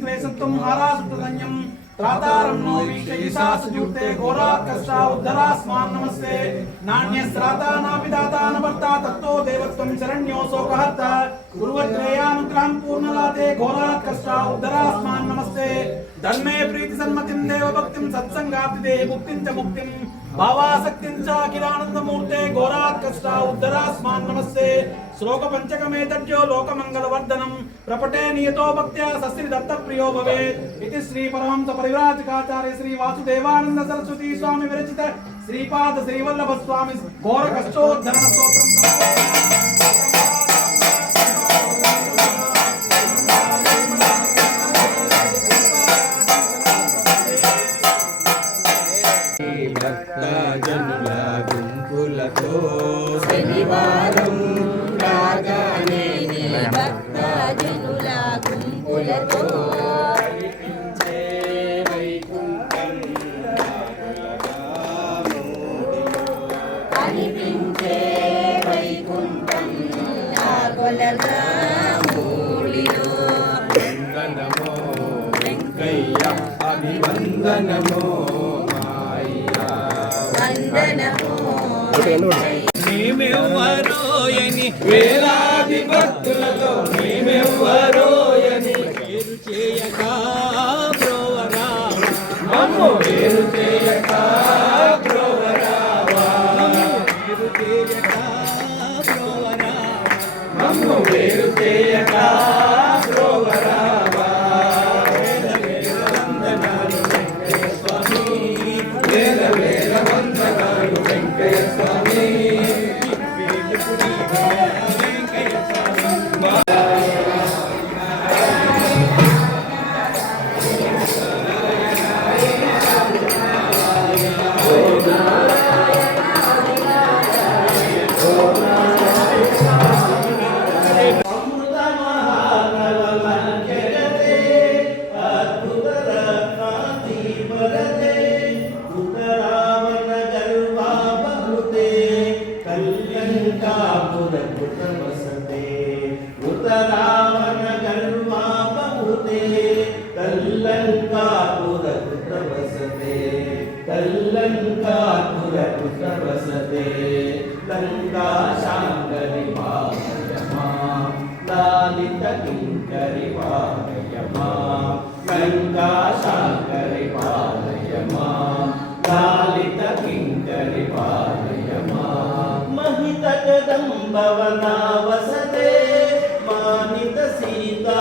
क्लेशं तुम्हारा सुतदन्यं त्रातारं नो वीक्षयिषा सुयुक्ते घोराकर्षा उद्धरास्मान् नमस्ते। नान्यस्त्राता नापिदाता न भर्ता तत्तो नमस्ते। ధర్మే ప్రీతి సన్మతిం దేవభక్తిం సత్సంగాప్తి దేహి ముక్తిం చ ముక్తిం భావాసక్తిం చ అఖిలానందమూర్తే ఘోరాత్ కష్ట ఉద్ధరాస్మాన్ నమస్తే శ్లోక పంచకమేతడ్యో లోకమంగళవర్ధనం ప్రపటే నియతో భక్త్యా సస్తి దత్త ప్రియో భవేత్ ఇది శ్రీ పరమహంస పరివ్రాజకాచార్య శ్రీ వాసుదేవానంద సరస్వతి స్వామి విరచిత శ్రీపాద శ్రీవల్లభ స్వామి ఘోర కష్టోద్ధరణ స్తోత్రం శనివారం రాగానే భక్తజనుల గుంపులతో కనిపించే వైకుంఠం నాగొలరాముడిలో వందనమో వెంకయ్య అభివందనమో. మేమెవ్వరోయని వేలాది భక్తులతో మేమెవ్వరోయని పేరు చేయక మమ్ము వేరు చేయక పేరు చేయక మమ్ము వేరు చేయక वसते उतरावन गर्वा बहुते तल्लङ्कापुरपुत्र वसते तल्लङ्कापुरपुत्र वसते लङ्का शाङ्करि पादयमा लालित किङ्करि पादयमा మహిత కదంబవనా వసతే మానిత సీతా